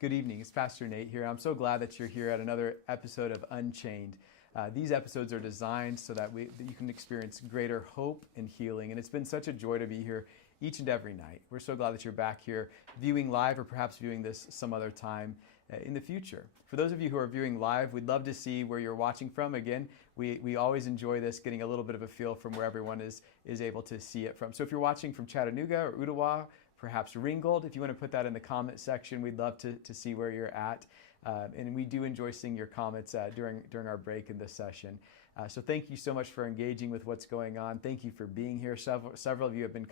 Good evening. It's Pastor Nate here. I'm so glad that you're here at another episode of Unchained. These episodes are designed so that you can experience greater hope and healing. And it's been such a joy to be here each and every night. We're so glad that you're back here viewing live or perhaps viewing this some other time in the future. For those of you who are viewing live, we'd love to see where you're watching from. Again, we always enjoy this, getting a little bit of a feel from where everyone is able to see it from. So if you're watching from Chattanooga or Ottawa, perhaps Ringgold, if you want to put that in the comment section, we'd love to see where you're at. And we do enjoy seeing your comments during our break in this session. So thank you so much for engaging with what's going on. Thank you for being here. Several of you have been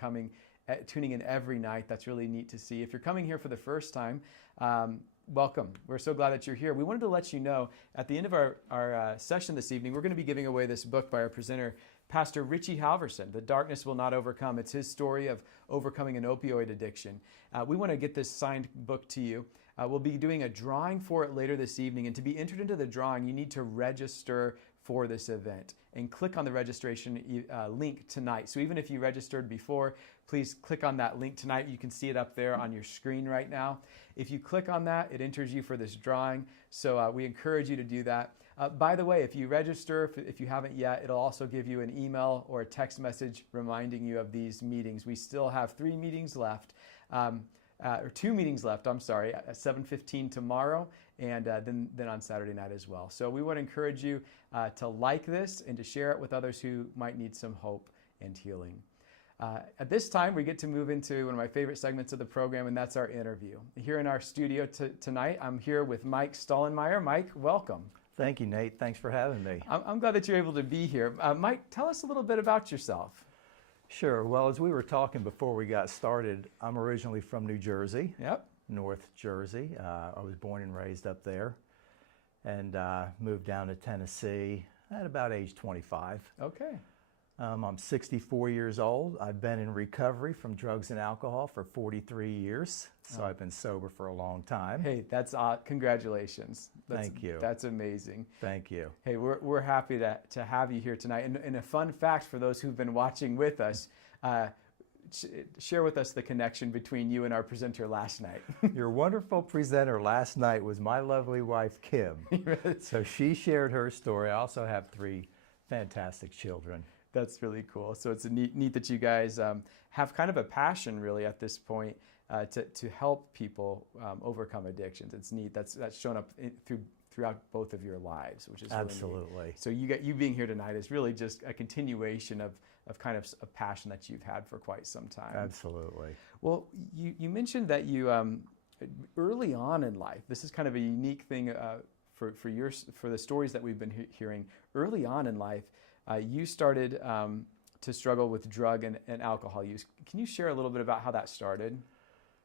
tuning in every night. That's really neat to see. If you're coming here for the first time, welcome. We're so glad that you're here. We wanted to let you know at the end of our session this evening, we're going to be giving away this book by our presenter, Pastor Richie Halverson, The Darkness Will Not Overcome. It's his story of overcoming an opioid addiction. We want to get this signed book to you. We'll be doing a drawing for it later this evening. And to be entered into the drawing, you need to register for this event and click on the registration link tonight. So even if you registered before, please click on that link tonight. You can see it up there on your screen right now. If you click on that, it enters you for this drawing. So we encourage you to do that. By the way, if you register, if you haven't yet, it'll also give you an email or a text message reminding you of these meetings. We still have 3 meetings left, or 2 meetings left, I'm sorry, at 7:15 tomorrow and then on Saturday night as well. So we want to encourage you to like this and to share it with others who might need some hope and healing. At this time, we get to move into one of my favorite segments of the program, and that's our interview. Here in our studio tonight, I'm here with Mike Stollenmeyer. Mike, welcome. Thank you, Nate. Thanks for having me. I'm glad that you're able to be here. Mike, tell us a little bit about yourself. Sure. Well, as we were talking before we got started, I'm originally from New Jersey, North Jersey. I was born and raised up there and moved down to Tennessee at about age 25. Okay. I'm 64 years old. I've been in recovery from drugs and alcohol for 43 years, so I've been sober for a long time. Hey, that's congratulations. Thank you. That's amazing. Thank you. Hey, we're happy to have you here tonight. And a fun fact for those who've been watching with us, share with us the connection between you and our presenter last night. Your wonderful presenter last night was my lovely wife, Kim. So she shared her story. I also have 3 fantastic children. That's really cool. So it's neat that you guys have kind of a passion really at this point to help people overcome addictions. It's neat. That's shown up throughout both of your lives, which is really absolutely neat. So you being here tonight is really just a continuation of kind of a passion that you've had for quite some time. Absolutely. Well, you mentioned that you early on in life, this is kind of a unique thing for the stories that we've been hearing. Early on in life, you started to struggle with drug and alcohol use. Can you share a little bit about how that started?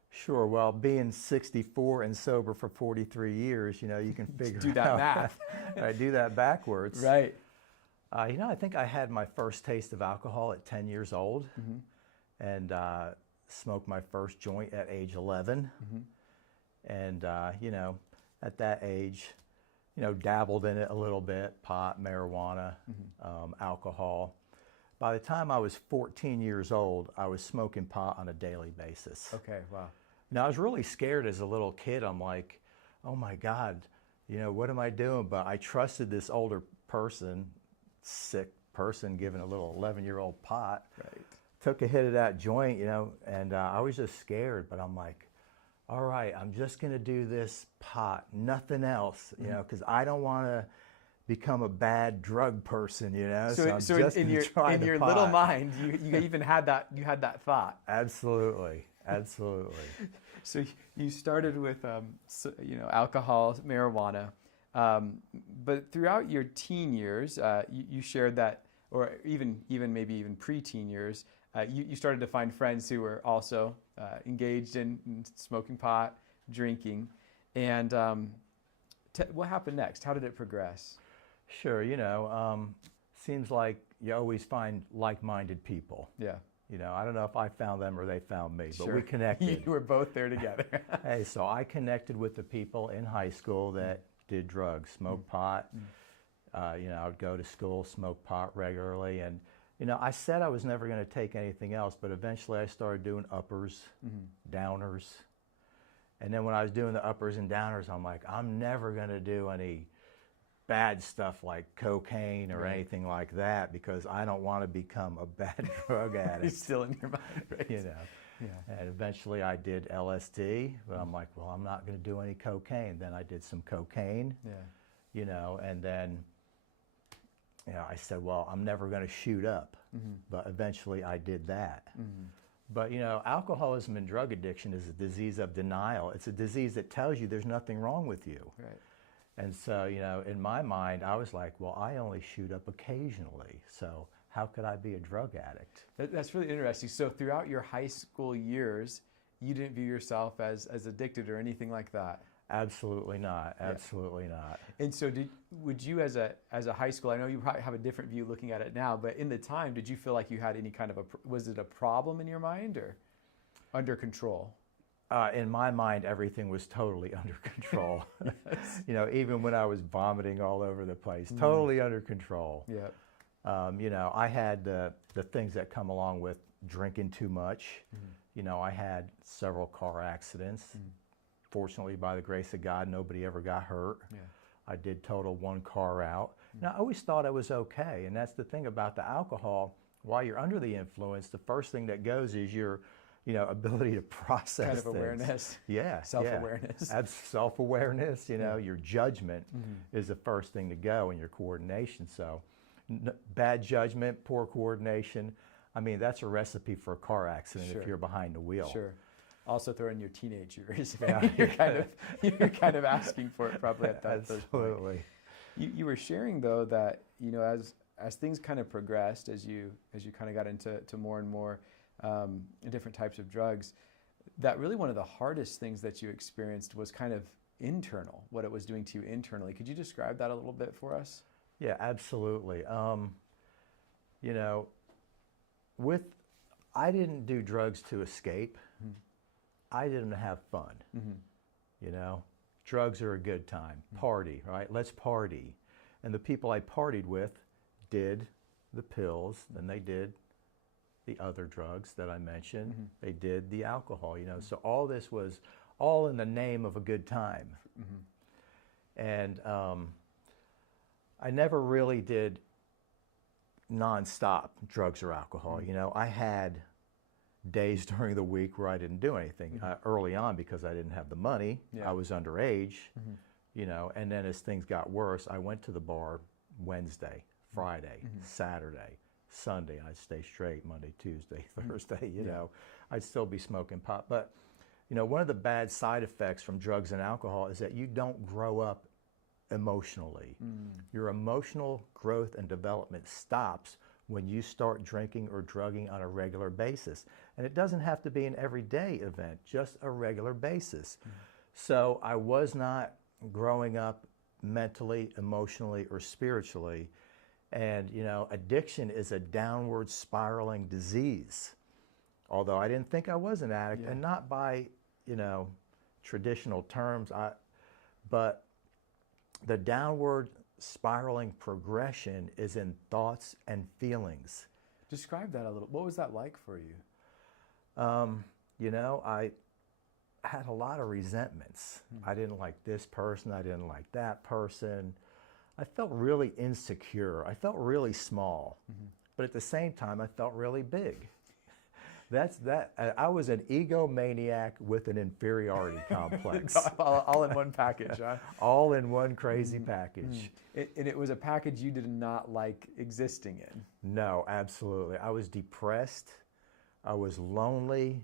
Sure. Well, being 64 and sober for 43 years, you can figure do that out math. I do that backwards. Right. I think I had my first taste of alcohol at 10 years old, and smoked my first joint at age 11. And, at that age, dabbled in it a little bit, pot, marijuana, alcohol. By the time I was 14 years old, I was smoking pot on a daily basis. Okay, wow. Now, I was really scared as a little kid. I'm like, oh my God, what am I doing? But I trusted this older person, sick person, giving a little 11-year-old pot. Right. Took a hit of that joint, and I was just scared. But I'm like, all right, I'm just going to do this pot, nothing else, because I don't want to become a bad drug person, So in your little mind, you even had that thought. Absolutely. So you started with, alcohol, marijuana, but throughout your teen years, you shared that, or even maybe even pre-teen years, you started to find friends who were also engaged in smoking pot, drinking, and what happened next? How did it progress? Sure, seems like you always find like-minded people. Yeah. I don't know if I found them or they found me, but Sure. we connected. You were both there together. Hey, so I connected with the people in high school that did drugs, smoked pot. I would go to school, smoke pot regularly, and I said I was never going to take anything else, but eventually I started doing uppers, downers, And then when I was doing the uppers and downers, I'm like, I'm never going to do any bad stuff like cocaine or anything like that because I don't want to become a bad drug addict. It's still in your mind, right? You know. Yeah. And eventually I did LSD, but I'm like, well, I'm not going to do any cocaine. Then I did some cocaine, you know, and then, you know, I said, well, I'm never going to shoot up. But eventually I did that. But, you know, alcoholism and drug addiction is a disease of denial. It's a disease that tells you there's nothing wrong with you. Right. And so, you know, in my mind, I was like, well, I only shoot up occasionally. So how could I be a drug addict? That's really interesting. So throughout your high school years, you didn't view yourself as addicted or anything like that? Absolutely not. Absolutely not. And so would you as a high school, I know you probably have a different view looking at it now, but in the time, did you feel like you had any kind of was it a problem in your mind or under control? In my mind, everything was totally under control. You know, even when I was vomiting all over the place, totally under control. Yeah. You know, I had the things that come along with drinking too much. You know, I had several car accidents. Fortunately, by the grace of God, nobody ever got hurt. Yeah. I did total one car out. Now, I always thought I was okay, and that's the thing about the alcohol. While you're under the influence, the first thing that goes is your, you know, ability to process Kind of things. awareness. Yeah. Self-awareness. Yeah. Self-awareness, you know, your judgment is the first thing to go, and your coordination. So bad judgment, poor coordination, I mean, that's a recipe for a car accident if you're behind the wheel. Sure. Also throw in your teenage years. You're kind of asking for it probably at that Absolutely. Point. You were sharing though that, you know, as things kind of progressed, as you kind of got into more and more different types of drugs, that really one of the hardest things that you experienced was kind of internal, what it was doing to you internally. Could you describe that a little bit for us? Yeah, absolutely. You know, I didn't do drugs to escape. I didn't have fun. You know, drugs are a good time. Party, right? Let's party. And the people I partied with did the pills, and they did the other drugs that I mentioned. They did the alcohol, you know. So all this was all in the name of a good time. And I never really did nonstop drugs or alcohol. You know, I had days during the week where I didn't do anything. Early on, because I didn't have the money, I was underage, you know, and then as things got worse, I went to the bar Wednesday, Friday, Saturday, Sunday. I'd stay straight Monday, Tuesday, Thursday, you know. I'd still be smoking pot. But, you know, one of the bad side effects from drugs and alcohol is that you don't grow up emotionally. Your emotional growth and development stops when you start drinking or drugging on a regular basis. And it doesn't have to be an everyday event, just a regular basis. So I was not growing up mentally, emotionally, or spiritually. And, you know, addiction is a downward spiraling disease. Although I didn't think I was an addict, and not by, you know, traditional terms, but the downward spiraling progression is in thoughts and feelings. Describe that a little. What was that like for you? You know, I had a lot of resentments. I didn't like this person. I didn't like that person. I felt really insecure. I felt really small. But at the same time, I felt really big. I was an egomaniac with an inferiority complex. all in one package, huh? All in one crazy package. And it was a package you did not like existing in. No, absolutely. I was depressed. I was lonely.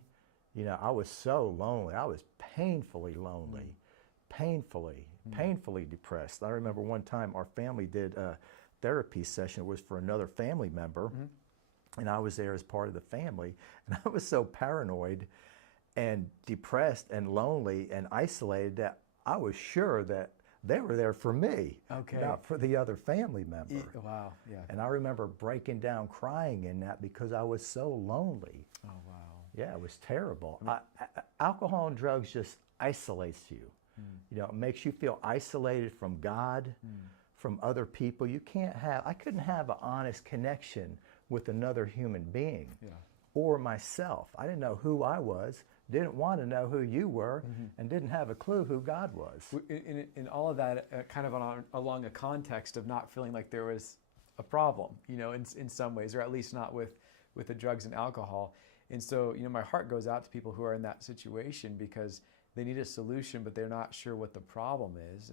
You know, I was so lonely. I was painfully lonely, painfully depressed. I remember one time our family did a therapy session. It was for another family member. And I was there as part of the family, and I was so paranoid and depressed and lonely and isolated that I was sure that they were there for me, not for the other family member. Wow, yeah. And I remember breaking down crying in that because I was so lonely. Oh, wow. Yeah, it was terrible. Alcohol and drugs just isolates you. You know, it makes you feel isolated from God, from other people. I couldn't have an honest connection with another human being, or myself. I didn't know who I was, didn't want to know who you were, and didn't have a clue who God was. In all of that, kind of along a context of not feeling like there was a problem, in some ways, or at least not with the drugs and alcohol. And so, my heart goes out to people who are in that situation because they need a solution, but they're not sure what the problem is.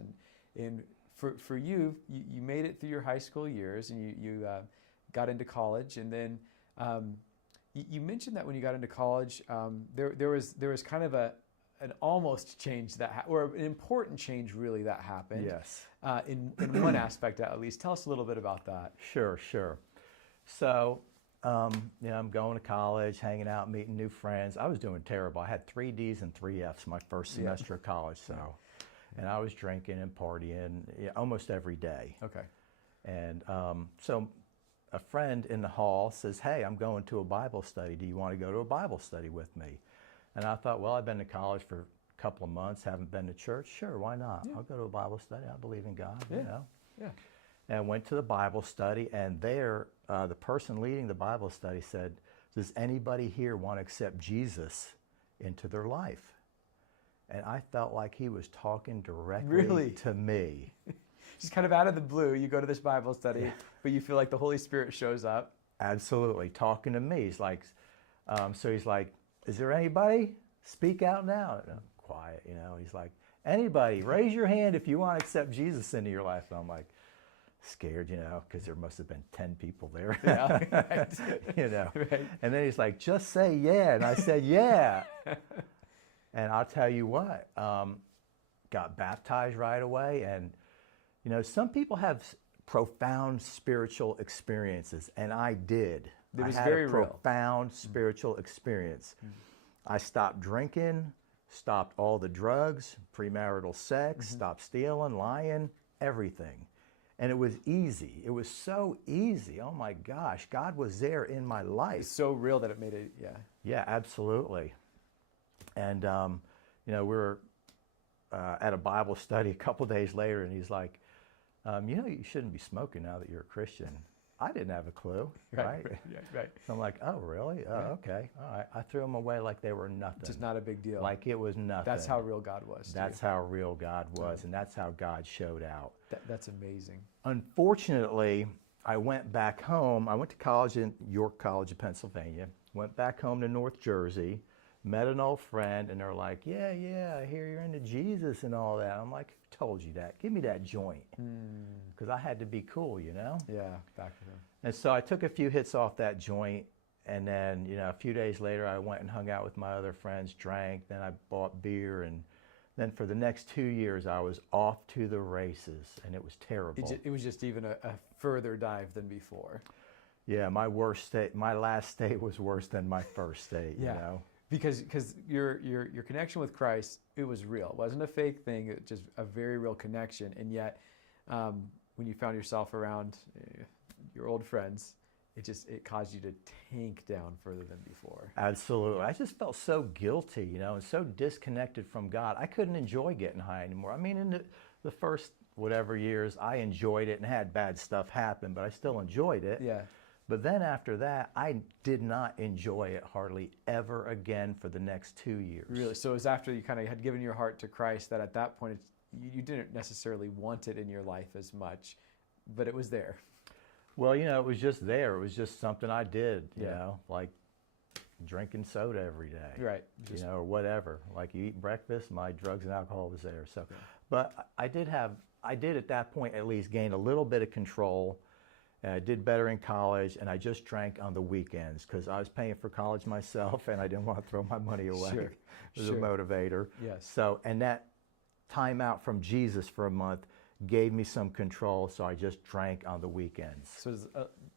And for you, you made it through your high school years, and you got into college, and then you mentioned that when you got into college, there was kind of an almost change or an important change really that happened. Yes. In one aspect at least. Tell us a little bit about that. Sure. So, I'm going to college, hanging out, meeting new friends. I was doing terrible. I had 3 D's and 3 F's my first semester of college. And I was drinking and partying almost every day. Okay. And so a friend in the hall says, "Hey, I'm going to a Bible study. Do you want to go to a Bible study with me?" And I thought, well, I've been to college for a couple of months, haven't been to church. Sure, why not? Yeah. I'll go to a Bible study. I believe in God, Yeah. And I went to the Bible study, and there, the person leading the Bible study said, "Does anybody here want to accept Jesus into their life?" And I felt like he was talking directly to me. Just kind of out of the blue, you go to this Bible study, but you feel like the Holy Spirit shows up. Absolutely, talking to me. He's like, so he's like, "Is there anybody? Speak out now." And I'm quiet, He's like, "Anybody, raise your hand if you want to accept Jesus into your life." And I'm like, scared, because there must have been 10 people there. Yeah, right. Right. And then he's like, "Just say yeah." And I said, "Yeah." And I'll tell you what, got baptized right away. And, some people have profound spiritual experiences, and I did. It was I had very a real. profound spiritual experience. I stopped drinking, stopped all the drugs, premarital sex, stopped stealing, lying, everything. And it was easy. It was so easy. Oh my gosh, God was there in my life. It's so real that it made it, yeah. Yeah, absolutely. And, we were at a Bible study a couple days later, and he's like, you shouldn't be smoking now that you're a Christian. I didn't have a clue, right? Right. So I'm like, "Oh, really? Oh, okay. All right." I threw them away like they were nothing. Just not a big deal. Like it was nothing. That's how real God was. That's how real God was, and that's how God showed out. That's amazing. Unfortunately, I went back home. I went to college in York College of Pennsylvania, went back home to North Jersey, met an old friend, and they're like, yeah, I hear you're into Jesus and all that. I'm like, told you that. Give me that joint. Because I had to be cool, Yeah, back with him. And so I took a few hits off that joint, and then, a few days later, I went and hung out with my other friends, drank, then I bought beer, and then for the next 2 years, I was off to the races, and it was terrible. It was just even a further dive than before. Yeah, my last state was worse than my first state, Because your connection with Christ, it was real. It wasn't a fake thing. It was just a very real connection. And yet, when you found yourself around your old friends, it caused you to tank down further than before. Absolutely. I just felt so guilty, and so disconnected from God. I couldn't enjoy getting high anymore. I mean, in the first whatever years, I enjoyed it and had bad stuff happen, but I still enjoyed it. Yeah. But then after that, I did not enjoy it hardly ever again for the next 2 years. Really? So it was after you kind of had given your heart to Christ that at that point you didn't necessarily want it in your life as much, but it was there. Well, it was just there. It was just something I did, like drinking soda every day. Right. Or whatever. Like you eat breakfast, my drugs and alcohol was there. So, but I did at that point at least gain a little bit of control. And I did better in college, and I just drank on the weekends because I was paying for college myself, and I didn't want to throw my money away. Sure. It was a motivator. Yes. So, and that time out from Jesus for a month gave me some control, so I just drank on the weekends.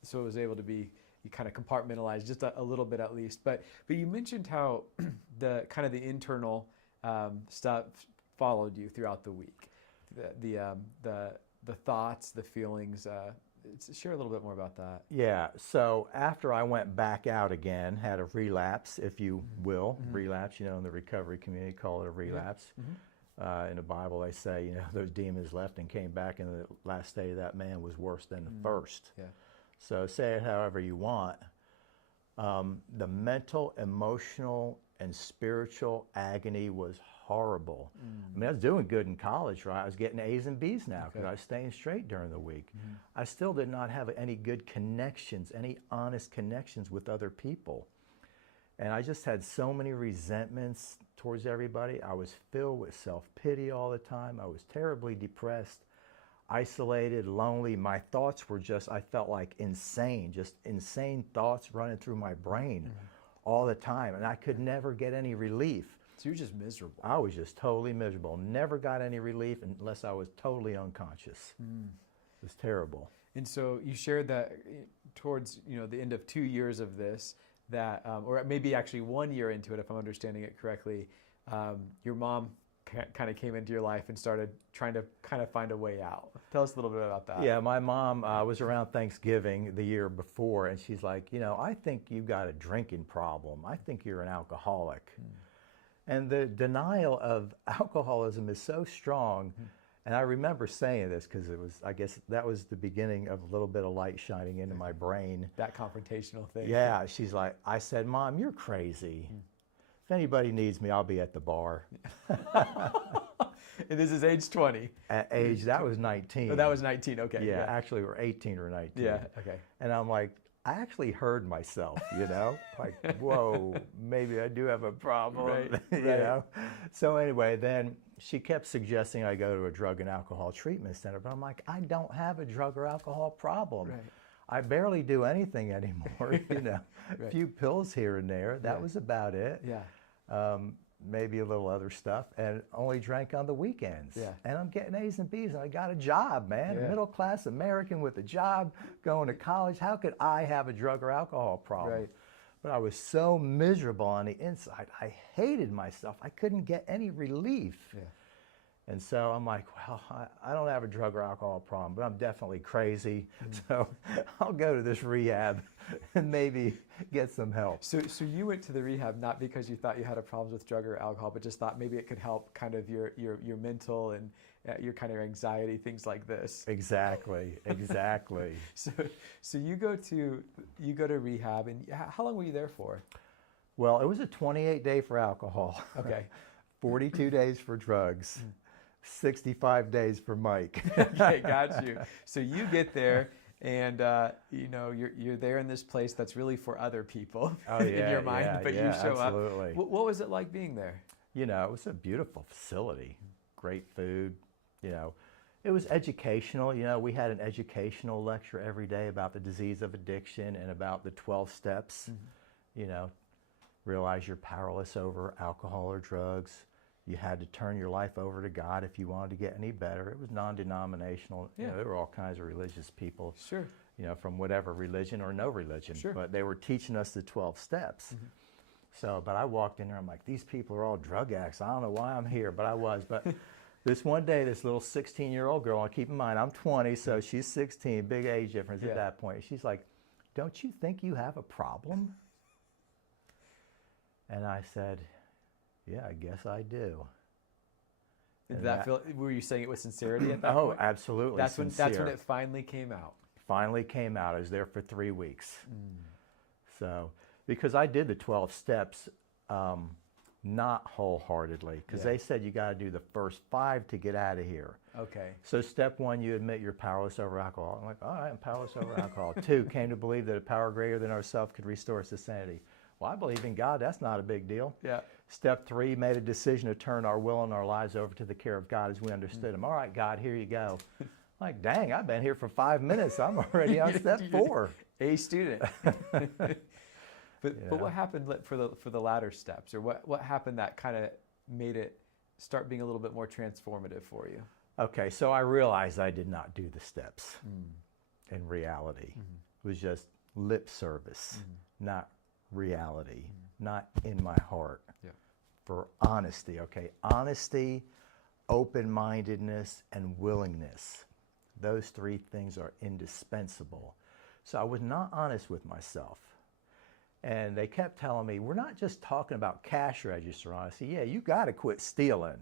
So it was able to be, you kind of compartmentalized just a little bit at least. But you mentioned how the kind of the internal stuff followed you throughout the week, the thoughts, the feelings. Share a little bit more about that. Yeah, so after I went back out again, had a relapse, if you will, relapse, in the recovery community call it a relapse. In the Bible they say, those demons left and came back, and the last state of that man was worse than the first. Yeah. So say it however you want. The mental, emotional, and spiritual agony was horrible. I mean, I was doing good in college, right? I was getting A's and B's now because I was staying straight during the week. I still did not have any good connections, any honest connections with other people. And I just had so many resentments towards everybody. I was filled with self-pity all the time. I was terribly depressed, isolated, lonely. My thoughts were just, I felt like insane, just insane thoughts running through my brain all the time. And I could never get any relief. So you're just miserable. I was just totally miserable. Never got any relief unless I was totally unconscious. It was terrible. And so you shared that towards the end of 2 years of this, that or maybe actually 1 year into it, if I'm understanding it correctly, your mom kind of came into your life and started trying to kind of find a way out. Tell us a little bit about that. Yeah, my mom was around Thanksgiving the year before, and she's like, I think you've got a drinking problem. I think you're an alcoholic. And the denial of alcoholism is so strong. And I remember saying this because I guess that was the beginning of a little bit of light shining into my brain. That confrontational thing. Yeah, she's like, I said, Mom, you're crazy. If anybody needs me, I'll be at the bar. And this is age 20. At age, that was 19. Oh, that was 19, okay. Yeah, actually we're 18 or 19. Yeah, okay. And I'm like, I actually heard myself, like, whoa, maybe I do have a problem, Right. So anyway, then she kept suggesting I go to a drug and alcohol treatment center, but I'm like, I don't have a drug or alcohol problem. Right. I barely do anything anymore, a few pills here and there. That was about it. Yeah. Maybe a little other stuff, and only drank on the weekends. Yeah. And I'm getting A's and B's, and I got a job, man. Yeah. Middle class American with a job, going to college. How could I have a drug or alcohol problem? Right. But I was so miserable on the inside. I hated myself. I couldn't get any relief. Yeah. And so I'm like, well, I don't have a drug or alcohol problem, but I'm definitely crazy. So I'll go to this rehab and maybe get some help. So you went to the rehab not because you thought you had a problem with drug or alcohol, but just thought maybe it could help kind of your mental and your kind of anxiety, things like this. Exactly. So you go to rehab, and how long were you there for? Well, it was a 28-day for alcohol. Okay. 42 days for drugs. 65 days for Mike. Okay, got you. So you get there, and you're there in this place that's really for other people in your mind, but you show absolutely. up. What was it like being there? It was a beautiful facility, great food. It was educational. We had an educational lecture every day about the disease of addiction and about the 12 steps. Realize you're powerless over alcohol or drugs. You had to turn your life over to God if you wanted to get any better. It was non-denominational. Yeah. There were all kinds of religious people, Sure. From whatever religion or no religion. Sure. But they were teaching us the 12 steps. So, but I walked in there, I'm like, these people are all drug addicts. I don't know why I'm here, but I was. But this one day, this little 16-year-old girl, and keep in mind, I'm 20, so she's 16, big age difference at that point. She's like, don't you think you have a problem? And I said, yeah, I guess I do. Did that feel? Were you saying it with sincerity at that Oh, point? absolutely. That's when it finally came out. Finally came out. I was there for 3 weeks. So, because I did the 12 steps, not wholeheartedly, because they said you got to do the first 5 to get out of here. Okay. So step 1, you admit you're powerless over alcohol. I'm like, all right, I'm powerless over alcohol. 2, came to believe that a power greater than ourselves could restore us to sanity. Well, I believe in God. That's not a big deal. Yeah. Step 3, made a decision to turn our will and our lives over to the care of God as we understood Him. All right, God, here you go. Like, dang, I've been here for 5 minutes. I'm already on step 4. A student. But what happened for the latter steps, or what happened that kind of made it start being a little bit more transformative for you? Okay, so I realized I did not do the steps in reality. It was just lip service, not reality, not in my heart. Yeah. For honesty, okay? Honesty, open-mindedness, and willingness. Those 3 things are indispensable. So I was not honest with myself. And they kept telling me, we're not just talking about cash register honesty. Yeah, you got to quit stealing.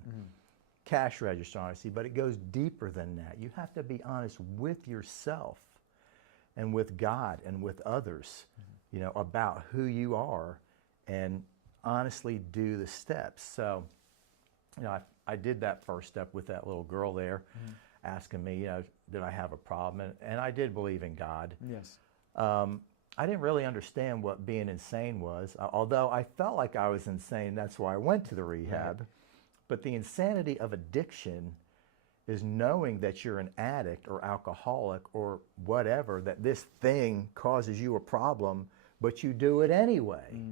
Cash register honesty, but it goes deeper than that. You have to be honest with yourself and with God and with others. about who you are and honestly do the steps. So, I did that first step with that little girl there, asking me, did I have a problem? And I did believe in God. Yes. I didn't really understand what being insane was, although I felt like I was insane. That's why I went to the rehab. Right. But the insanity of addiction is knowing that you're an addict or alcoholic or whatever, that this thing causes you a problem, but you do it anyway.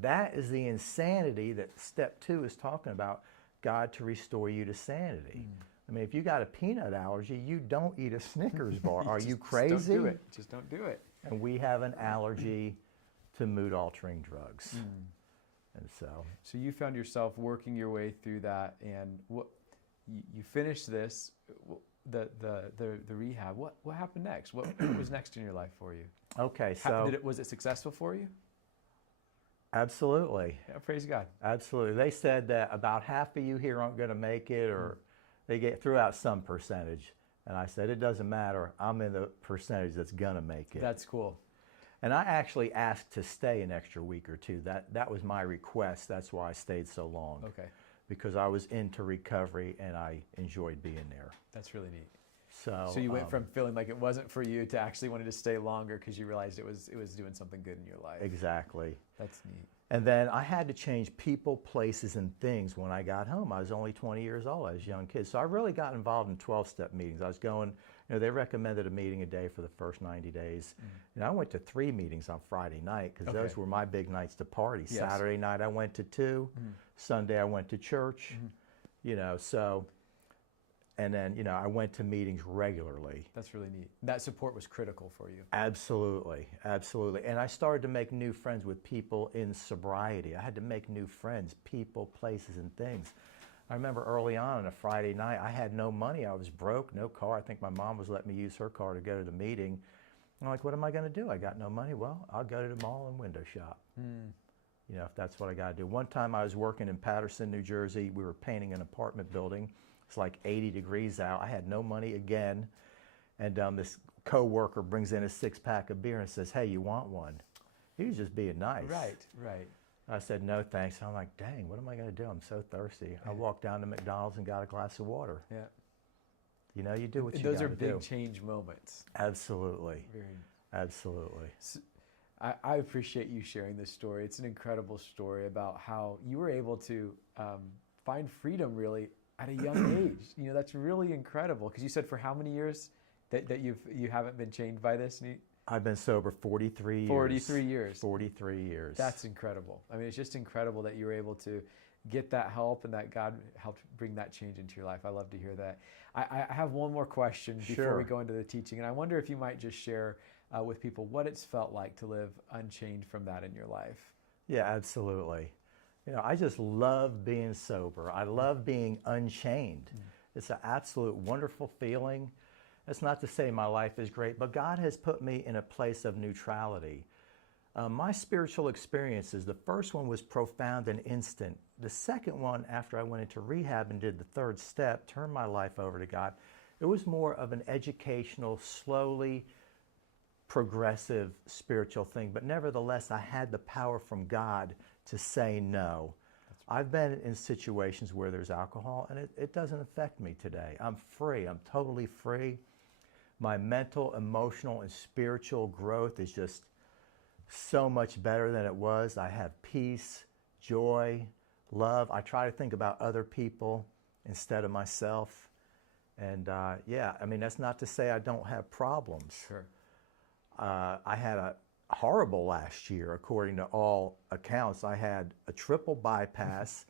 That is the insanity that step 2 is talking about, God to restore you to sanity. I mean, if you got a peanut allergy, you don't eat a Snickers bar. Are you crazy? Just don't do it. Just don't do it. And we have an allergy to mood-altering drugs. And so you found yourself working your way through that, and you finished this, the rehab. What happened next? What was next in your life for you? Okay, so was it successful for you? Absolutely. Yeah, praise God. Absolutely. They said that about half of you here aren't going to make it, or they threw out some percentage. And I said, it doesn't matter. I'm in the percentage that's going to make it. That's cool. And I actually asked to stay an extra week or two. That was my request. That's why I stayed so long. Okay. Because I was into recovery and I enjoyed being there. That's really neat. So you went from feeling like it wasn't for you to actually wanting to stay longer because you realized it was doing something good in your life. Exactly. That's neat. And then I had to change people, places, and things when I got home. I was only 20 years old. I was a young kid. So I really got involved in 12-step meetings. I was going, they recommended a meeting a day for the first 90 days. And I went to 3 meetings on Friday night because those were my big nights to party. Yes. Saturday night I went to 2. Sunday I went to church. And then, I went to meetings regularly. That's really neat. That support was critical for you. Absolutely, absolutely. And I started to make new friends with people in sobriety. I had to make new friends, people, places, and things. I remember early on a Friday night, I had no money. I was broke, no car. I think my mom was letting me use her car to go to the meeting. I'm like, what am I going to do? I got no money. Well, I'll go to the mall and window shop. If that's what I got to do. One time I was working in Paterson, New Jersey. We were painting an apartment building. It's like 80 degrees out. I had no money again. And this co-worker brings in a 6-pack of beer and says, hey, you want one? He was just being nice. Right. I said, no, thanks. And I'm like, dang, what am I going to do? I'm so thirsty. I walked down to McDonald's and got a glass of water. Yeah. You do what you got to do. Those are big change moments. Absolutely. Very. Absolutely. So, I appreciate you sharing this story. It's an incredible story about how you were able to find freedom really at a young age. That's really incredible, because you said for how many years that you haven't been chained by this? I've been sober 43 years. 43 years. 43 years. That's incredible. I mean, it's just incredible that you were able to get that help and that God helped bring that change into your life. I love to hear that. I have one more question before we go into the teaching, and I wonder if you might just share with people what it's felt like to live unchained from that in your life. Yeah, absolutely. I just love being sober. I love being unchained. It's an absolute wonderful feeling. That's not to say my life is great, but God has put me in a place of neutrality. My spiritual experiences, the first one was profound and instant. The second one, after I went into rehab and did the 3rd step, turned my life over to God, it was more of an educational, slowly progressive spiritual thing. But nevertheless, I had the power from God to say no. I've been in situations where there's alcohol and it doesn't affect me today. I'm free. I'm totally free. My mental, emotional, and spiritual growth is just so much better than it was. I have peace, joy, love. I try to think about other people instead of myself. And that's not to say I don't have problems. Sure. I had a horrible last year, according to all accounts. I had a triple bypass.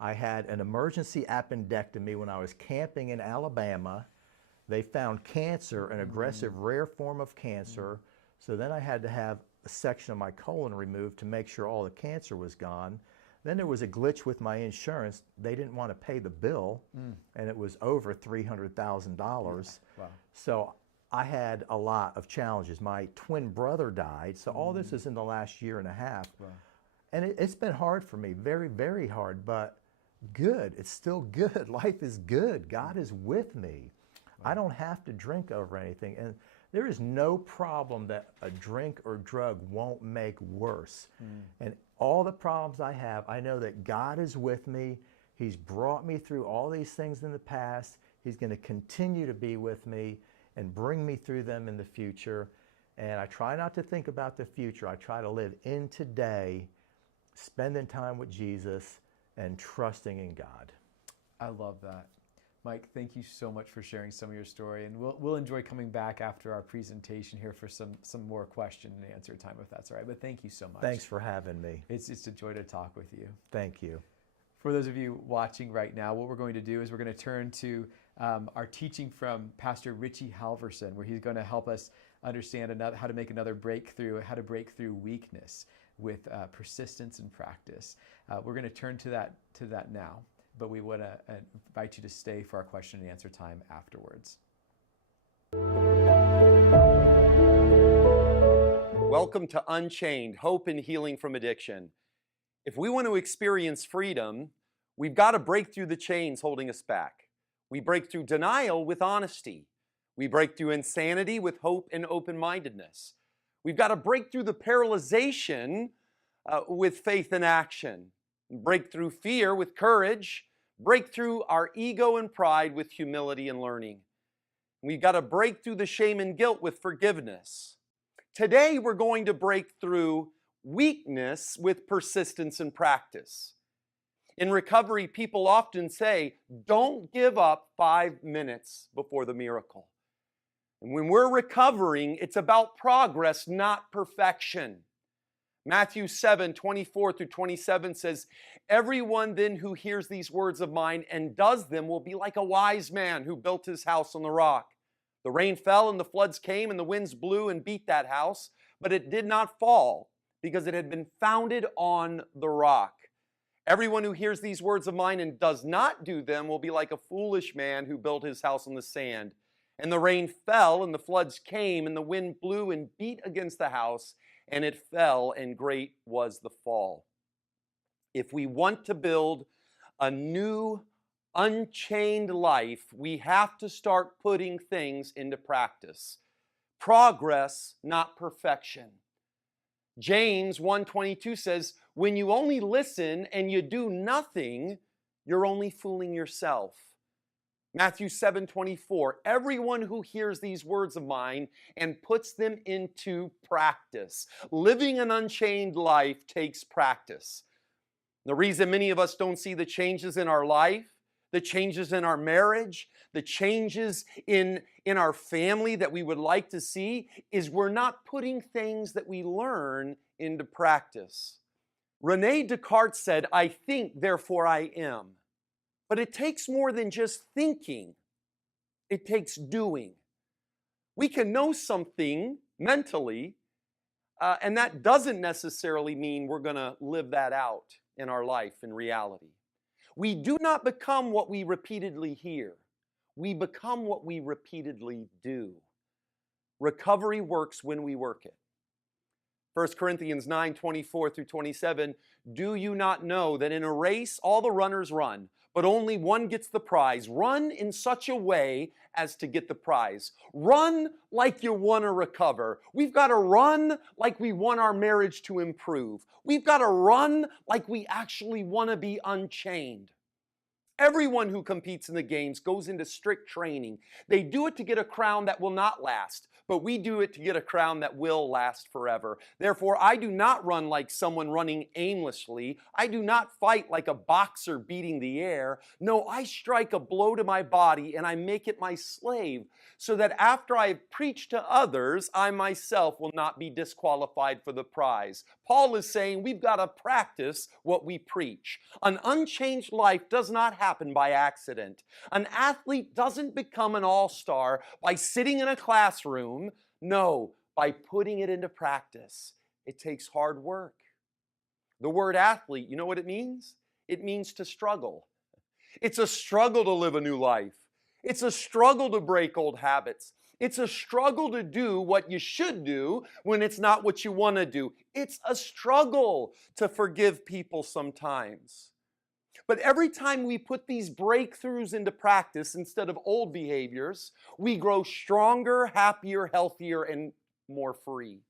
I had an emergency appendectomy when I was camping in Alabama. They found cancer, an aggressive rare form of cancer. So then I had to have a section of my colon removed to make sure all the cancer was gone. Then there was a glitch with my insurance. They didn't want to pay the bill, and it was over $300,000. Wow. So I had a lot of challenges. My twin brother died, so all this is in the last year and a half. Wow. And it's been hard for me, very, very hard, but good. It's still good. Life is good. God is with me. Wow. I don't have to drink over anything. And There is no problem that a drink or drug won't make worse. And all the problems I have, I know that God is with me. He's brought me through all these things in the past. He's going to continue to be with me and bring me through them in the future. And I try not to think about the future. I try to live in today, spending time with Jesus and trusting in God. I love that. Mike, thank you so much for sharing some of your story. And we'll enjoy coming back after our presentation here for some more question and answer time, if that's all right. But thank you so much. Thanks for having me. It's a joy to talk with you. Thank you. For those of you watching right now, what we're going to do is we're going to turn to our teaching from Pastor Richie Halverson, where he's going to help us understand how to make another breakthrough, how to break through weakness with persistence and practice. We're going to turn to that now, but we want to invite you to stay for our question and answer time afterwards. Welcome to Unchained, Hope and Healing from Addiction. If we want to experience freedom, we've got to break through the chains holding us back. We break through denial with honesty. We break through insanity with hope and open-mindedness. We've got to break through the paralyzation with faith and action. Break through fear with courage. Break through our ego and pride with humility and learning. We've got to break through the shame and guilt with forgiveness. Today, we're going to break through weakness with persistence and practice. In recovery, people often say, don't give up 5 minutes before the miracle. And when we're recovering, it's about progress, not perfection. Matthew 7:24-27 says, everyone then who hears these words of mine and does them will be like a wise man who built his house on the rock. The rain fell and the floods came and the winds blew and beat that house, but it did not fall because it had been founded on the rock. Everyone who hears these words of mine and does not do them will be like a foolish man who built his house on the sand. And the rain fell and the floods came and the wind blew and beat against the house, and it fell, and great was the fall. If we want to build a new, unchained life, we have to start putting things into practice. Progress, not perfection. James 1:22 says, when you only listen and you do nothing, you're only fooling yourself. Matthew 7:24, everyone who hears these words of mine and puts them into practice. Living an unchained life takes practice. The reason many of us don't see the changes in our life, the changes in our marriage, the changes in our family that we would like to see is we're not putting things that we learn into practice. Rene Descartes said, I think, therefore I am. But it takes more than just thinking. It takes doing. We can know something mentally, and that doesn't necessarily mean we're going to live that out in our life in reality. We do not become what we repeatedly hear. We become what we repeatedly do. Recovery works when we work it. 1 Corinthians 9:24-27, do you not know that in a race all the runners run, but only one gets the prize? Run in such a way as to get the prize. Run like you want to recover. We've got to run like we want our marriage to improve. We've got to run like we actually want to be unchained. Everyone who competes in the games goes into strict training. They do it to get a crown that will not last, but we do it to get a crown that will last forever. Therefore, I do not run like someone running aimlessly. I do not fight like a boxer beating the air. No, I strike a blow to my body and I make it my slave, so that after I have preached to others, I myself will not be disqualified for the prize. Paul is saying we've got to practice what we preach. An unchanged life does not happen by accident. An athlete doesn't become an all-star by sitting in a classroom. No, by putting it into practice. It takes hard work. The word athlete, you know what it means? It means to struggle. It's a struggle to live a new life. It's a struggle to break old habits. It's a struggle to do what you should do when it's not what you want to do. It's a struggle to forgive people sometimes. But every time we put these breakthroughs into practice instead of old behaviors, we grow stronger, happier, healthier, and more free.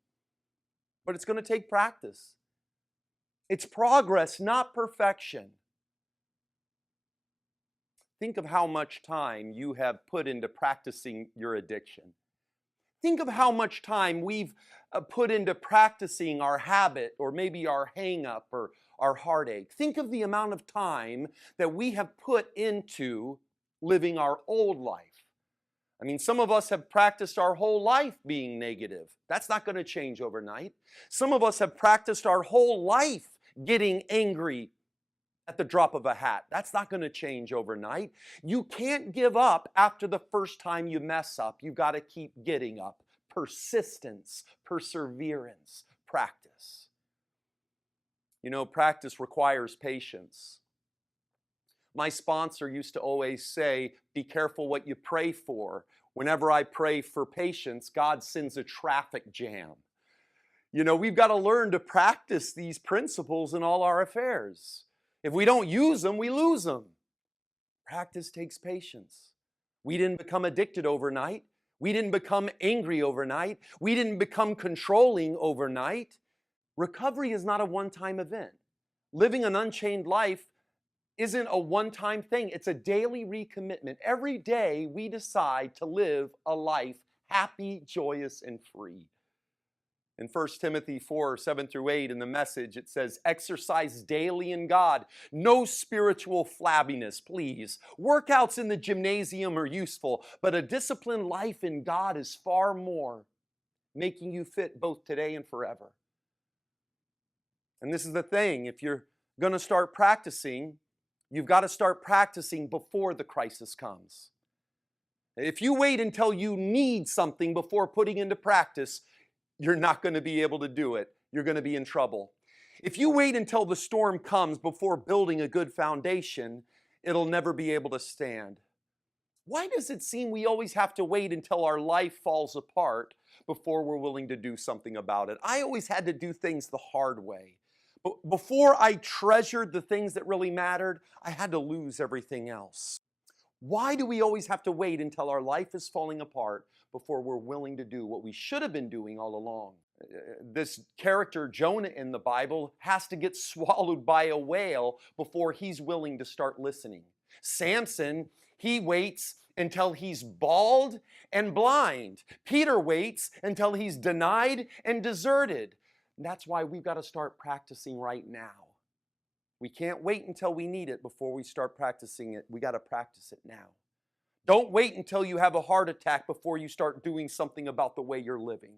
But it's going to take practice. It's progress, not perfection. Think of how much time you have put into practicing your addiction. Think of how much time we've put into practicing our habit, or maybe our hang-up, or our heartache. Think of the amount of time that we have put into living our old life. I mean, some of us have practiced our whole life being negative. That's not going to change overnight. Some of us have practiced our whole life getting angry at the drop of a hat. That's not going to change overnight. You can't give up after the first time you mess up. You've got to keep getting up. Persistence, perseverance, practice. You know, practice requires patience. My sponsor used to always say, be careful what you pray for. Whenever I pray for patience, God sends a traffic jam. You know, we've got to learn to practice these principles in all our affairs. If we don't use them, we lose them. Practice takes patience. We didn't become addicted overnight. We didn't become angry overnight. We didn't become controlling overnight. Recovery is not a one-time event. Living an unchained life isn't a one-time thing. It's a daily recommitment. Every day we decide to live a life happy, joyous, and free. In 1 Timothy 4, 7 through 8, in the Message, it says, exercise daily in God. No spiritual flabbiness, please. Workouts in the gymnasium are useful, but a disciplined life in God is far more, making you fit both today and forever. And this is the thing, if you're going to start practicing, you've got to start practicing before the crisis comes. If you wait until you need something before putting into practice, you're not going to be able to do it. You're going to be in trouble. If you wait until the storm comes before building a good foundation, it'll never be able to stand. Why does it seem we always have to wait until our life falls apart before we're willing to do something about it? I always had to do things the hard way. But before I treasured the things that really mattered, I had to lose everything else. Why do we always have to wait until our life is falling apart before we're willing to do what we should have been doing all along? This character, Jonah in the Bible, has to get swallowed by a whale before he's willing to start listening. Samson, he waits until he's bald and blind. Peter waits until he's denied and deserted. And that's why we've got to start practicing right now. We can't wait until we need it before we start practicing it. We got to practice it now. Don't wait until you have a heart attack before you start doing something about the way you're living.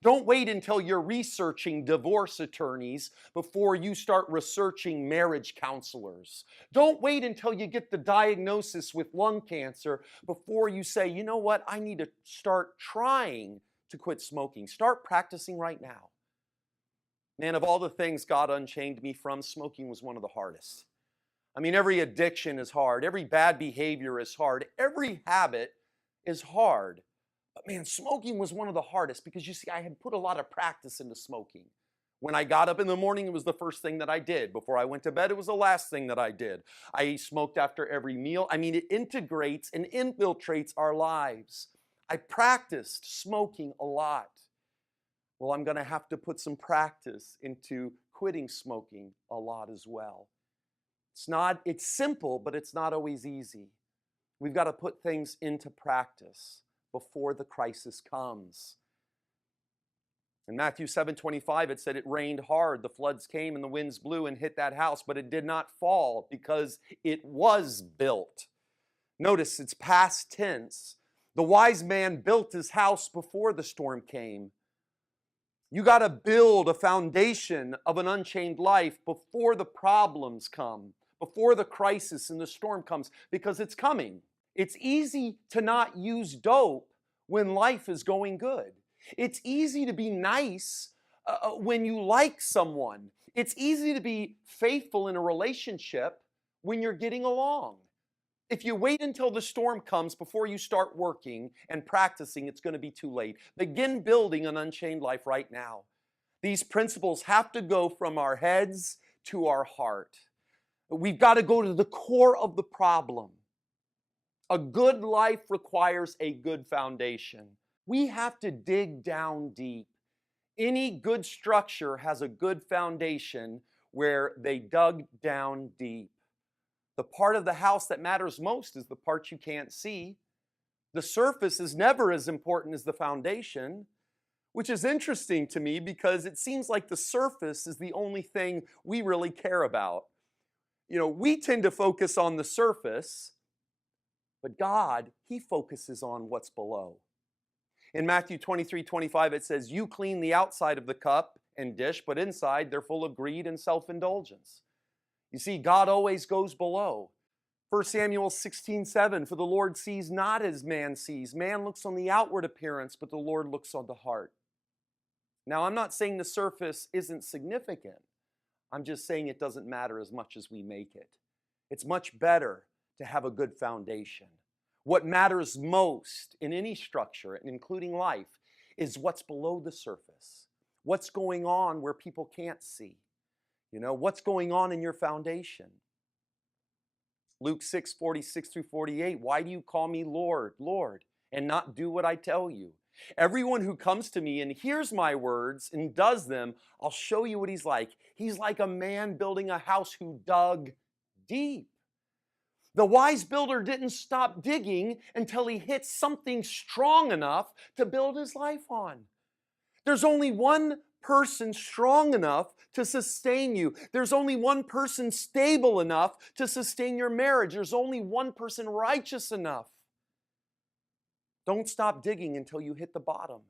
Don't wait until you're researching divorce attorneys before you start researching marriage counselors. Don't wait until you get the diagnosis with lung cancer before you say, you know what, I need to start trying to quit smoking. Start practicing right now. Man, of all the things God unchained me from, smoking was one of the hardest. I mean, every addiction is hard. Every bad behavior is hard. Every habit is hard. But man, smoking was one of the hardest because you see, I had put a lot of practice into smoking. When I got up in the morning, it was the first thing that I did. Before I went to bed, it was the last thing that I did. I smoked after every meal. I mean, it integrates and infiltrates our lives. I practiced smoking a lot. Well, I'm going to have to put some practice into quitting smoking a lot as well. It's simple, but it's not always easy. We've got to put things into practice before the crisis comes. In Matthew 7:25, it said it rained hard, the floods came and the winds blew and hit that house, but it did not fall because it was built. Notice it's past tense. The wise man built his house before the storm came. You got to build a foundation of an unchained life before the problems come, before the crisis and the storm comes, because it's coming. It's easy to not use dope when life is going good. It's easy to be nice when you like someone. It's easy to be faithful in a relationship when you're getting along. If you wait until the storm comes before you start working and practicing, it's going to be too late. Begin building an unchained life right now. These principles have to go from our heads to our heart. We've got to go to the core of the problem. A good life requires a good foundation. We have to dig down deep. Any good structure has a good foundation where they dug down deep. The part of the house that matters most is the part you can't see. The surface is never as important as the foundation, which is interesting to me because it seems like the surface is the only thing we really care about. We tend to focus on the surface, but God, He focuses on what's below. In Matthew 23:25, it says, "You clean the outside of the cup and dish, but inside they're full of greed and self-indulgence." You see, God always goes below. 1 Samuel 16:7, "For the Lord sees not as man sees. Man looks on the outward appearance, but the Lord looks on the heart." Now, I'm not saying the surface isn't significant. I'm just saying it doesn't matter as much as we make it. It's much better to have a good foundation. What matters most in any structure, including life, is what's below the surface. What's going on where people can't see. What's going on in your foundation. Luke 6:46-48, "Why do you call me Lord, Lord, and not do what I tell you? Everyone who comes to me and hears my words and does them, I'll show you what he's like. He's like a man building a house who dug deep." The wise builder didn't stop digging until he hit something strong enough to build his life on. There's only one person strong enough to sustain you. There's only one person stable enough to sustain your marriage. There's only one person righteous enough. Don't stop digging until you hit the bottom.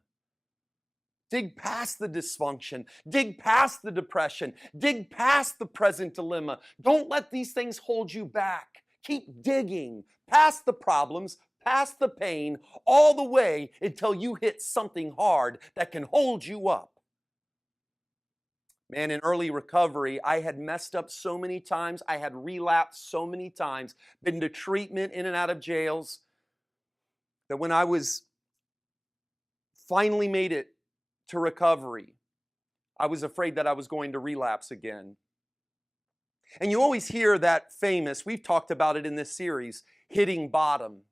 Dig past the dysfunction. Dig past the depression. Dig past the present dilemma. Don't let these things hold you back. Keep digging past the problems, past the pain, all the way until you hit something hard that can hold you up. Man, in early recovery, I had messed up so many times. I had relapsed so many times, been to treatment in and out of jails, that when I was finally made it to recovery, I was afraid that I was going to relapse again. And you always hear that famous, we've talked about it in this series, hitting bottom.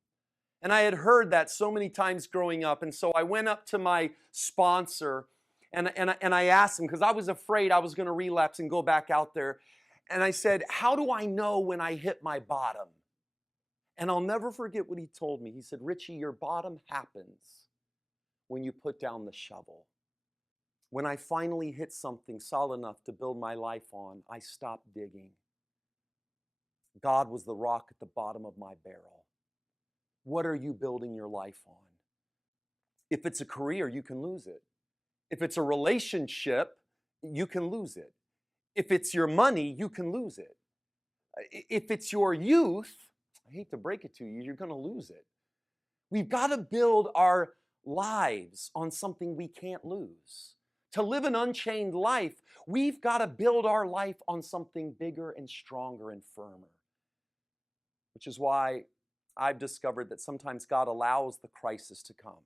And I had heard that so many times growing up. And so I went up to my sponsor and I asked him, because I was afraid I was going to relapse and go back out there. And I said, "How do I know when I hit my bottom?" And I'll never forget what he told me. He said, "Richie, your bottom happens when you put down the shovel." When I finally hit something solid enough to build my life on, I stopped digging. God was the rock at the bottom of my barrel. What are you building your life on? If it's a career, you can lose it. If it's a relationship, you can lose it. If it's your money, you can lose it. If it's your youth, I hate to break it to you, you're going to lose it. We've got to build our lives on something we can't lose. To live an unchained life, we've got to build our life on something bigger and stronger and firmer. Which is why I've discovered that sometimes God allows the crisis to come.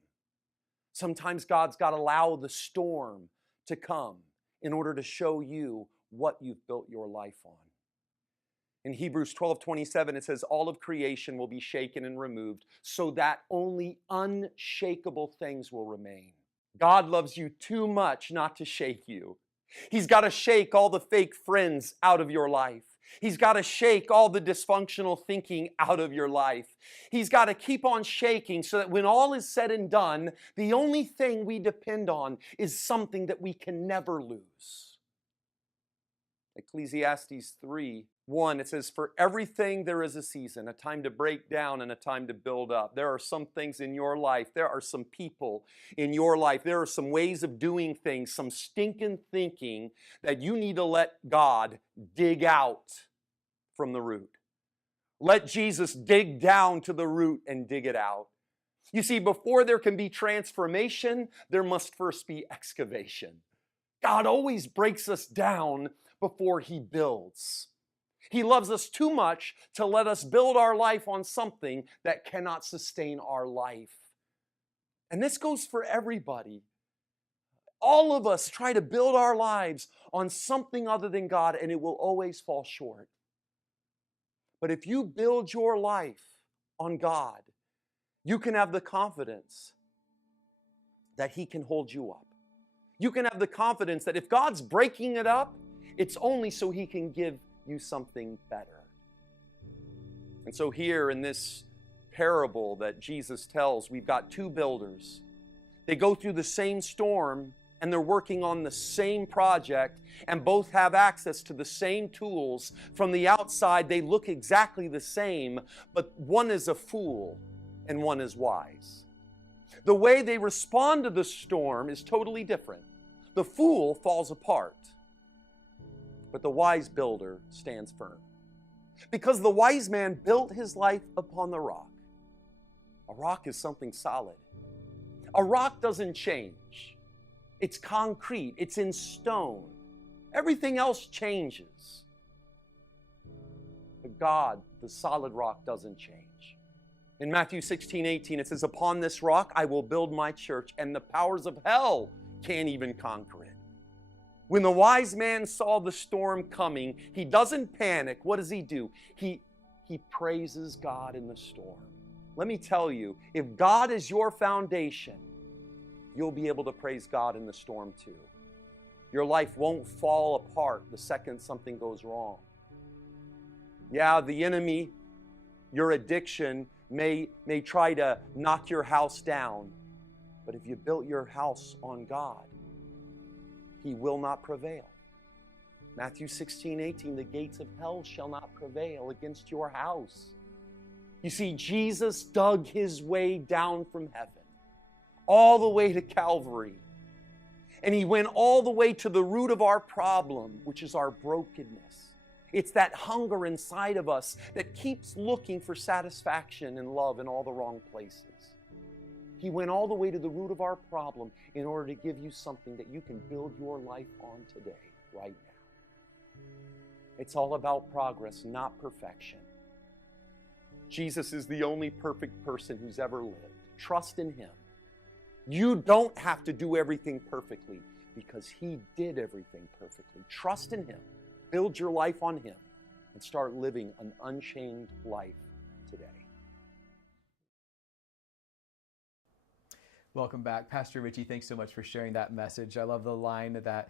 Sometimes God's got to allow the storm to come in order to show you what you've built your life on. In Hebrews 12:27, it says, "All of creation will be shaken and removed so that only unshakable things will remain." God loves you too much not to shake you. He's got to shake all the fake friends out of your life. He's got to shake all the dysfunctional thinking out of your life. He's got to keep on shaking so that when all is said and done, the only thing we depend on is something that we can never lose. Ecclesiastes 3:1, it says, "For everything there is a season, a time to break down and a time to build up." There are some things in your life, there are some people in your life, there are some ways of doing things, some stinking thinking that you need to let God dig out from the root. Let Jesus dig down to the root and dig it out. You see, before there can be transformation, there must first be excavation. God always breaks us down before He builds. He loves us too much to let us build our life on something that cannot sustain our life. And this goes for everybody. All of us try to build our lives on something other than God, and it will always fall short. But if you build your life on God, you can have the confidence that He can hold you up. You can have the confidence that if God's breaking it up, it's only so He can give you something better. And so here in this parable that Jesus tells, we've got two builders. They go through the same storm and they're working on the same project and both have access to the same tools. From the outside, they look exactly the same, but one is a fool and one is wise. The way they respond to the storm is totally different. The fool falls apart, but the wise builder stands firm. Because the wise man built his life upon the rock. A rock is something solid. A rock doesn't change. It's concrete. It's in stone. Everything else changes. But God, the solid rock, doesn't change. In Matthew 16:18, it says, "Upon this rock I will build my church, and the powers of hell can't even conquer it." When the wise man saw the storm coming, he doesn't panic. What does he do? He praises God in the storm. Let me tell you, if God is your foundation, you'll be able to praise God in the storm too. Your life won't fall apart the second something goes wrong. Yeah, the enemy, your addiction, may try to knock your house down, but if you built your house on God, He will not prevail. Matthew 16:18, "The gates of hell shall not prevail against your house." You see, Jesus dug His way down from heaven, all the way to Calvary. And He went all the way to the root of our problem, which is our brokenness. It's that hunger inside of us that keeps looking for satisfaction and love in all the wrong places. He went all the way to the root of our problem in order to give you something that you can build your life on today, right now. It's all about progress, not perfection. Jesus is the only perfect person who's ever lived. Trust in Him. You don't have to do everything perfectly because He did everything perfectly. Trust in Him. Build your life on Him and start living an unchained life today. Welcome back. Pastor Richie, thanks so much for sharing that message. I love the line that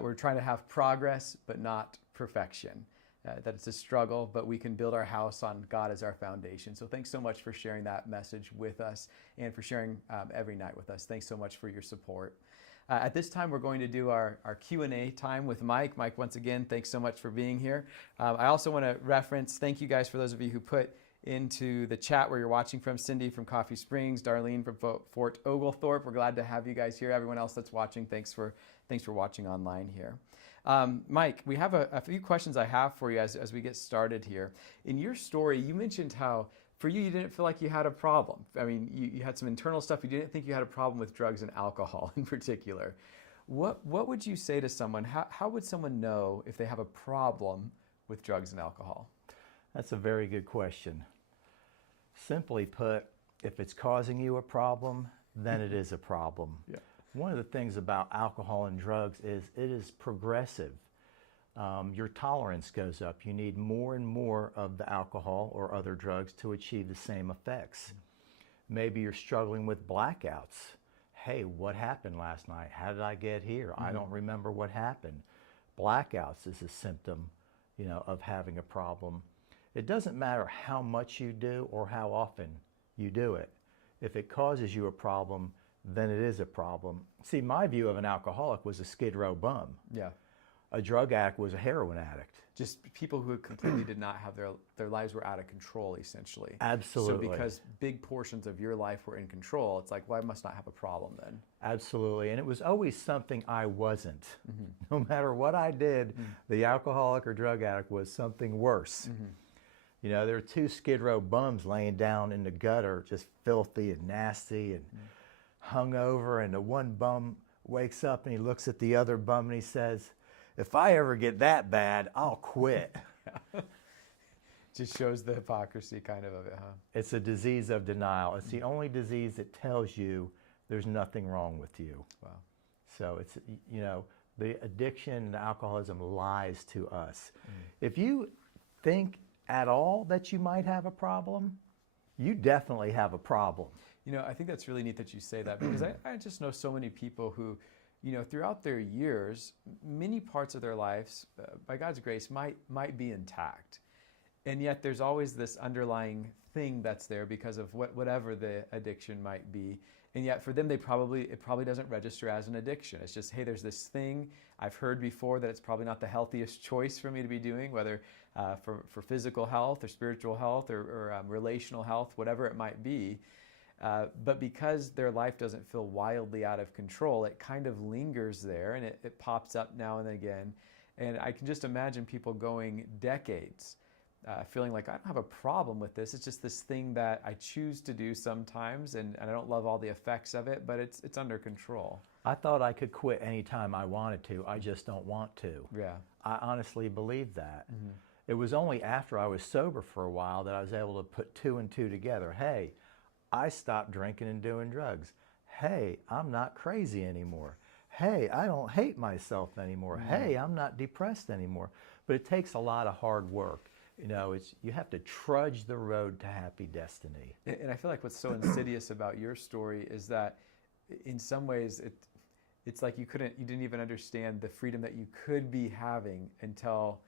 we're trying to have progress, but not perfection. That it's a struggle, but we can build our house on God as our foundation. So thanks so much for sharing that message with us and for sharing every night with us. Thanks so much for your support. At this time, we're going to do our Q&A time with Mike. Mike, once again, thanks so much for being here. I also want to reference, thank you guys for those of you who put into the chat where you're watching from. Cindy from Coffee Springs, Darlene from Fort Oglethorpe. We're glad to have you guys here. Everyone else that's watching, thanks for watching online here. Mike, we have a few questions I have for you as we get started here. In your story, you mentioned how for you didn't feel like you had a problem. I mean, you had some internal stuff. You didn't think you had a problem with drugs and alcohol in particular. What would you say to someone? How would someone know if they have a problem with drugs and alcohol? That's a very good question. Simply put, if it's causing you a problem, then it is a problem. Yeah. One of the things about alcohol and drugs is it is progressive. Your tolerance goes up. You need more and more of the alcohol or other drugs to achieve the same effects. Maybe you're struggling with blackouts. Hey, what happened last night? How did I get here? I don't remember what happened. Blackouts is a symptom, of having a problem. It doesn't matter how much you do or how often you do it. If it causes you a problem, then it is a problem. See, my view of an alcoholic was a skid row bum. Yeah. A drug addict was a heroin addict. Just people who completely did not have their lives were out of control, essentially. Absolutely. So because big portions of your life were in control, it's like, well, I must not have a problem then. Absolutely. And it was always something I wasn't. No matter what I did, the alcoholic or drug addict was something worse. There were two skid row bums laying down in the gutter, just filthy and nasty and hungover, and the one bum wakes up and he looks at the other bum and he says, "If I ever get that bad, I'll quit." Just shows the hypocrisy kind of it, huh? It's a disease of denial. It's the only disease that tells you there's nothing wrong with you. Wow. So it's, the addiction and the alcoholism lies to us. If you think at all that you might have a problem, you definitely have a problem. You know, I think that's really neat that you say that, because I just know so many people who, you know, throughout their years, many parts of their lives, by God's grace, might be intact. And yet there's always this underlying thing that's there because of whatever the addiction might be. And yet for them, it probably doesn't register as an addiction. It's just, hey, there's this thing I've heard before that it's probably not the healthiest choice for me to be doing, whether for physical health or spiritual health or relational health, whatever it might be. But because their life doesn't feel wildly out of control, it kind of lingers there, and it pops up now and again. And I can just imagine people going decades feeling like, I don't have a problem with this. It's just this thing that I choose to do sometimes, and I don't love all the effects of it, but it's under control. I thought I could quit anytime I wanted to. I just don't want to. Yeah. I honestly believe that. Mm-hmm. It was only after I was sober for a while that I was able to put two and two together. Hey, I stopped drinking and doing drugs. Hey, I'm not crazy anymore. Hey, I don't hate myself anymore. Mm-hmm. Hey, I'm not depressed anymore. But it takes a lot of hard work. You know, you have to trudge the road to happy destiny. And I feel like what's so insidious about your story is that in some ways it's like you didn't even understand the freedom that you could be having until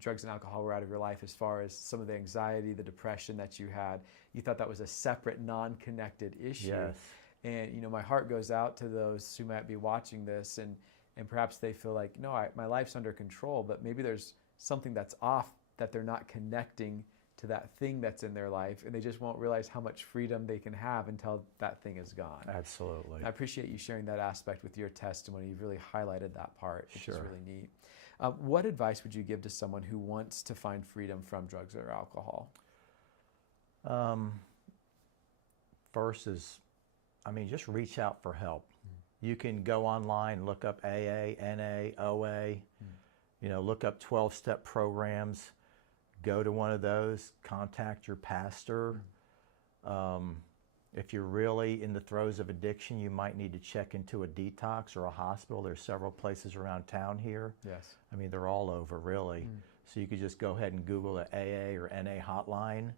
drugs and alcohol were out of your life. As far as some of the anxiety, the depression that you had, you thought that was a separate, non-connected issue. Yes. And my heart goes out to those who might be watching this, and perhaps they feel like, no, my life's under control, but maybe there's something that's off, that they're not connecting to that thing that's in their life, and they just won't realize how much freedom they can have until that thing is gone. Absolutely. I appreciate you sharing that aspect with your testimony. You've really highlighted that part, which is really neat. What advice would you give to someone who wants to find freedom from drugs or alcohol? First is, just reach out for help. You can go online, look up AA, NA, OA, look up 12-step programs, go to one of those, contact your pastor. If you're really in the throes of addiction, you might need to check into a detox or a hospital. There's several places around town here. Yes. They're all over, really. So you could just go ahead and Google the AA or NA hotline.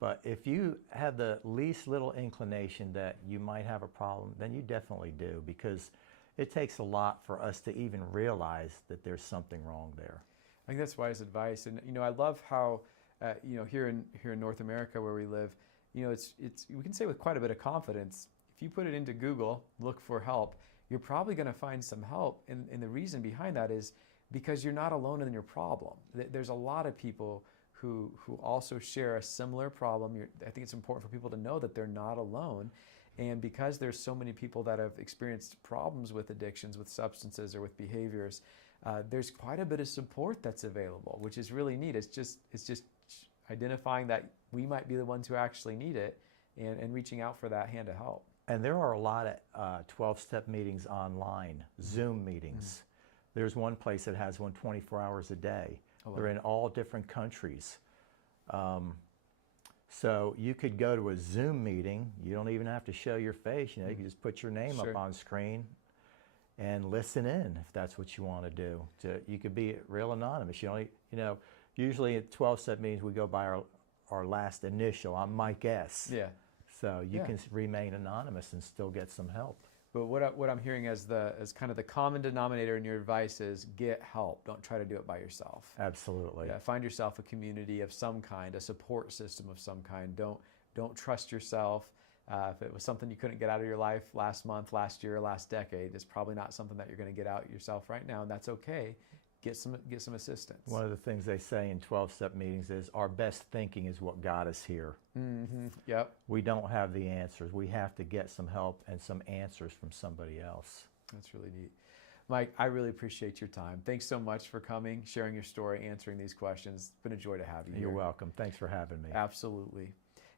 But if you have the least little inclination that you might have a problem, then you definitely do, because it takes a lot for us to even realize that there's something wrong there. I think that's wise advice. And I love how here in North America where we live, it's we can say with quite a bit of confidence, if you put it into Google, look for help, you're probably going to find some help. And the reason behind that is because you're not alone in your problem. There's a lot of people who also share a similar problem. I think it's important for people to know that they're not alone. And because there's so many people that have experienced problems with addictions, with substances, or with behaviors, there's quite a bit of support that's available, which is really neat. It's just identifying that we might be the ones who actually need it, and reaching out for that hand of help. And there are a lot of 12-step meetings online, Zoom meetings. There's one place that has one 24 hours a day. They're in all different countries. So you could go to a Zoom meeting. You don't even have to show your face. You can just put your name up on screen and listen in if that's what you want to do. You could be real anonymous. Usually at 12-step meetings we go by our last initial. I'm Mike S. Yeah. So you can remain anonymous and still get some help. But what I'm hearing as kind of the common denominator in your advice is get help. Don't try to do it by yourself. Absolutely. Yeah, find yourself a community of some kind, a support system of some kind. Don't trust yourself. If it was something you couldn't get out of your life last month, last year, last decade, it's probably not something that you're going to get out yourself right now, and that's okay. Get some assistance. One of the things they say in 12-step meetings is our best thinking is what got us here. Mm-hmm. Yep. We don't have the answers. We have to get some help and some answers from somebody else. That's really neat. Mike, I really appreciate your time. Thanks so much for coming, sharing your story, answering these questions. It's been a joy to have you here. You're welcome. Thanks for having me. Absolutely.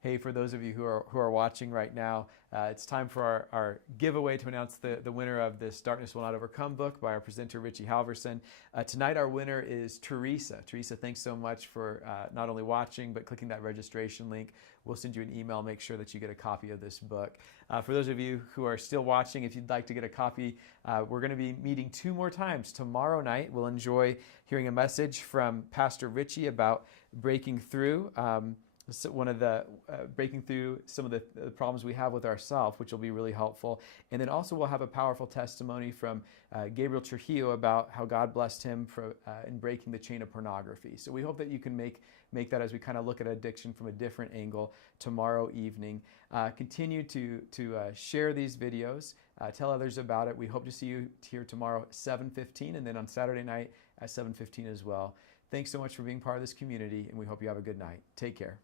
Hey, for those of you who are watching right now, it's time for our giveaway to announce the winner of this Darkness Will Not Overcome book by our presenter, Richie Halverson. Tonight, our winner is Teresa. Teresa, thanks so much for not only watching, but clicking that registration link. We'll send you an email, make sure that you get a copy of this book. For those of you who are still watching, if you'd like to get a copy, we're going to be meeting 2 more times. Tomorrow night, we'll enjoy hearing a message from Pastor Richie about breaking through. So one of the breaking through some of the problems we have with ourselves, which will be really helpful. And then also we'll have a powerful testimony from Gabriel Trujillo about how God blessed him for, in breaking the chain of pornography. So we hope that you can make that as we kind of look at addiction from a different angle tomorrow evening. Continue to share these videos. Tell others about it. We hope to see you here tomorrow at 7:15 and then on Saturday night at 7:15 as well. Thanks so much for being part of this community, and we hope you have a good night. Take care.